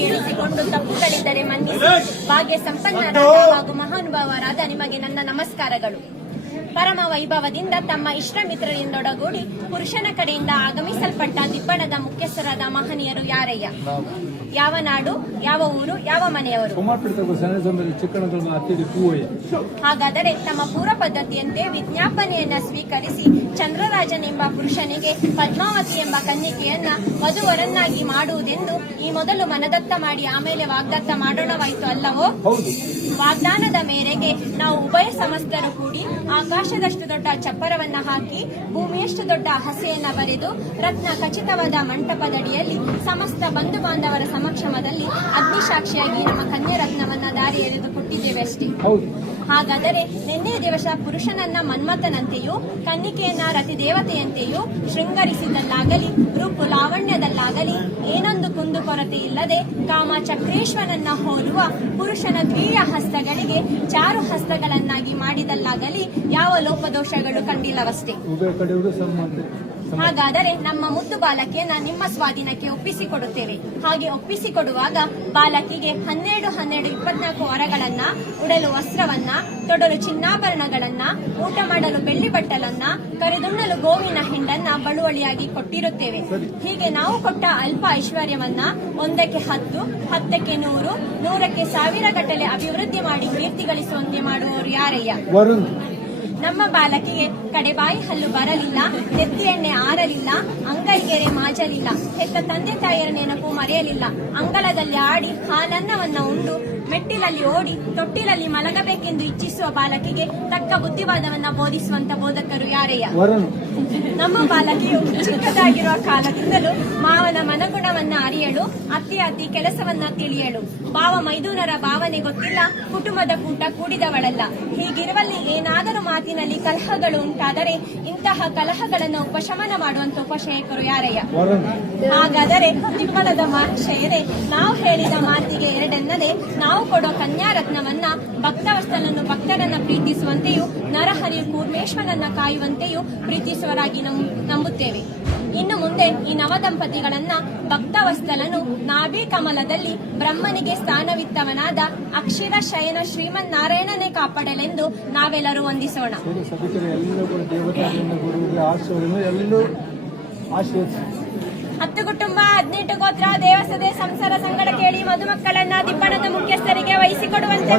ಕೇಳಿಸಿಕೊಂಡು ತಪ್ಪುಗಳಿದ್ದರೆ ಮನ್ನಿಸಿ ಭಾಗ್ಯ ಸಂಪನ್ನರಾದ ಹಾಗೂ ಮಹಾನುಭಾವರಾದ ನಿಮಗೆ ನನ್ನ ನಮಸ್ಕಾರಗಳು. ಪರಮ ವೈಭವದಿಂದ ತಮ್ಮ ಇಷ್ಟ ಮಿತ್ರರಿಂದೊಡಗೂಡಿ ಪುರುಷನ ಕಡೆಯಿಂದ ಆಗಮಿಸಲ್ಪಟ್ಟ ದಿಬ್ಬಣದ ಮುಖ್ಯಸ್ಥರಾದ ಮಹನೀಯರು ಯಾರಯ್ಯ? ಯಾವ ನಾಡು, ಯಾವ ಊರು, ಯಾವ ಮನೆಯವರು? ಹಾಗಾದರೆ ತಮ್ಮ ಪೂರ್ವ ಪದ್ಧತಿಯಂತೆ ವಿಜ್ಞಾಪನೆಯನ್ನ ಸ್ವೀಕರಿಸಿ ಚಂದ್ರರಾಜನೆಂಬ ಪುರುಷನಿಗೆ ಪದ್ಮಾವತಿ ಎಂಬ ಕನ್ನಿಕೆಯನ್ನ ವಧುವರನ್ನಾಗಿ ಮಾಡುವುದೆಂದು ಈ ಮೊದಲು ಮನದತ್ತ ಮಾಡಿ ಆಮೇಲೆ ವಾಗ್ದತ್ತ ಮಾಡೋಣವಾಯಿತು ಅಲ್ಲವೋ? ವಾಗ್ದಾನದ ಮೇರೆಗೆ ನಾವು ಉಭಯ ಸಮಸ್ತರು ಕೂಡಿ ಆಕಾಶದಷ್ಟು ದೊಡ್ಡ ಚಪ್ಪರವನ್ನ ಹಾಕಿ ಭೂಮಿಯಷ್ಟು ದೊಡ್ಡ ಹಸೆಯನ್ನ ಬರೆದು ರತ್ನ ಖಚಿತವಾದ ಮಂಟಪದಡಿಯಲ್ಲಿ ಸಮಸ್ತ ಬಂಧು ಬಾಂಧವರ ಸಮಕ್ಷಮದಲ್ಲಿ ಅಗ್ನಿಸಾಕ್ಷಿಯಾಗಿ ನಮ್ಮ ಕನ್ಯಾ ರತ್ನವನ್ನ ದಾರಿ ಎಳೆದು ಕೊಟ್ಟಿದ್ದೇವೆ ಅಷ್ಟೇ. ಹಾಗಾದರೆ ನಿನ್ನೆ ದಿವಸ ಪುರುಷನನ್ನ ಮನ್ಮಥನಂತೆಯೂ ಕನ್ನಿಕೆಯನ್ನ ರತಿದೇವತೆಯಂತೆಯೂ ಶೃಂಗರಿಸಿದಲ್ಲಾಗಲಿ ರೂಪು ಲಾವಣ್ಯದಲ್ಲಾಗಲಿ ಏನೊಂದು ಕುಂದು ಕೊರತೆ ಇಲ್ಲದೆ ಕಾಮ ಚಕ್ರೇಶ್ವರನನ್ನ ಹೋಲುವ ಪುರುಷನ ದ್ವಿಯ ಹಸ್ತಗಳಿಗೆ ಚಾರು ಹಸ್ತಗಳನ್ನಾಗಿ ಮಾಡಿದಲ್ಲಾಗಲಿ ಯಾವ ಲೋಪದೋಷಗಳು ಕಂಡಿಲ್ಲವಷ್ಟೇ. ಹಾಗಾದರೆ ನಮ್ಮ ಮುದ್ದು ಬಾಲಕಿಯನ್ನ ನಿಮ್ಮ ಸ್ವಾಧೀನಕ್ಕೆ ಒಪ್ಪಿಸಿಕೊಡುತ್ತೇವೆ. ಹಾಗೆ ಒಪ್ಪಿಸಿಕೊಡುವಾಗ ಬಾಲಕಿಗೆ 12-24 ವರಗಳನ್ನ, ಉಡಲು ವಸ್ತ್ರವನ್ನ, ತೊಡಲು ಚಿನ್ನಾಭರಣಗಳನ್ನ, ಊಟ ಮಾಡಲು ಬೆಳ್ಳಿ ಬಟ್ಟಲನ್ನ, ಕರೆದುಣ್ಣಲು ಗೋವಿನ ಹಿಂಡನ್ನ ಬಳುವಳಿಯಾಗಿ ಕೊಟ್ಟಿರುತ್ತೇವೆ. ಹೀಗೆ ನಾವು ಕೊಟ್ಟ ಅಲ್ಪ ಐಶ್ವರ್ಯವನ್ನ 1ಕ್ಕೆ 10, 10ಕ್ಕೆ 100, 100ಕ್ಕೆ 1000 ಗಟ್ಟಲೆ ಅಭಿವೃದ್ಧಿ ಮಾಡಿ ಕೀರ್ತಿ ಗಳಿಸುವಂತೆ ಮಾಡುವವರು ಯಾರಯ್ಯ? ನಮ್ಮ ಬಾಲಕಿಗೆ ಕಡೆಬಾಯಿ ಹಲ್ಲು ಬರಲಿಲ್ಲ, ನೆತ್ತಿ ಎಣ್ಣೆ ಆರಲಿಲ್ಲ, ಅಂಗೈಗೆರೆ ಮಾಜಲಿಲ್ಲ, ಹೆತ್ತ ತಂದೆ ತಾಯಿಯರ ನೆನಪು ಮರೆಯಲಿಲ್ಲ, ಅಂಗಳದಲ್ಲಿ ಆಡಿ ಹಾಲನ್ನವನ್ನ ಉಂಡು ಮೆಟ್ಟಿಲಲ್ಲಿ ಓಡಿ ತೊಟ್ಟಿಲಲ್ಲಿ ಮಲಗಬೇಕೆಂದು ಇಚ್ಛಿಸುವ ಬಾಲಕಿಗೆ ತಕ್ಕ ಬುದ್ಧಿವಾದವನ್ನ ಬೋಧಿಸುವಂತ ಬೋಧಕರು ಯಾರಯ್ಯ? ನಮ್ಮ ಬಾಲಕಿಯು ಚಿಕ್ಕದಾಗಿರುವ ಕಾಲದಿಂದಲೂ ಮಾವನ ಮನಗುಣವನ್ನ ಅರಿಯಲು, ಅತ್ತಿ ಕೆಲಸವನ್ನ ತಿಳಿಯಲು, ಭಾವ ಮೈದುನರ ಭಾವನೆ ಗೊತ್ತಿಲ್ಲ, ಕುಟುಂಬದ ಕೂಟ ಕೂಡಿದವಳಲ್ಲ. ಹೀಗಿರುವಲ್ಲಿ ಏನಾದರೂ ಮಾತಿನಲ್ಲಿ ಕಲಹಗಳು ಉಂಟಾದರೆ ಇಂತಹ ಕಲಹಗಳನ್ನು ಉಪಶಮನ ಮಾಡುವಂತ ಉಪಶಯಕರು ಯಾರಯ್ಯ? ಹಾಗಾದರೆ ದಿಬ್ಬಣದ ಮಹಾಶಯರೇ, ನಾವು ಹೇಳಿದ ಮಾತಿಗೆ ಎರಡೆನ್ನದೆ ನಾವು ಕೊಡೋ ಕನ್ಯಾ ರತ್ನವನ್ನ ಭಕ್ತವಸ್ತಲನ್ನು ಭಕ್ತರನ್ನ ಪ್ರೀತಿಸುವಂತೆಯೂ ನರಹರಿಯು ಕೂರ್ಮೇಶ್ವರನ್ನ ಕಾಯುವಂತೆಯೂ ಪ್ರೀತಿಸುವರಾಗಿ ನಂಬುತ್ತೇವೆ. ಇನ್ನು ಮುಂದೆ ಈ ನವದಂಪತಿಗಳನ್ನ ಭಕ್ತವಸ್ತಲನು ನಾಭಿ ಕಮಲದಲ್ಲಿ ಬ್ರಹ್ಮನಿಗೆ ಸ್ಥಾನವಿತ್ತವನಾದ ಅಕ್ಷರ ಶಯನ ಶ್ರೀಮನ್ನಾರಾಯಣನೇ ಕಾಪಾಡಲೆಂದು ನಾವೆಲ್ಲರೂ ವಂದಿಸೋಣ. 10 ಕುಟುಂಬ 18 ಗೋತ್ರ ದೇವಸದೆ ಸಂಸಾರ ಸಂಗಡ ಕೇಳಿ ಮಧುಮಕ್ಕಳನ್ನ ದಿಬ್ಬಣದ ಮುಖ್ಯಸ್ಥರಿಗೆ ವಹಿಸಿಕೊಡುವಂತೆ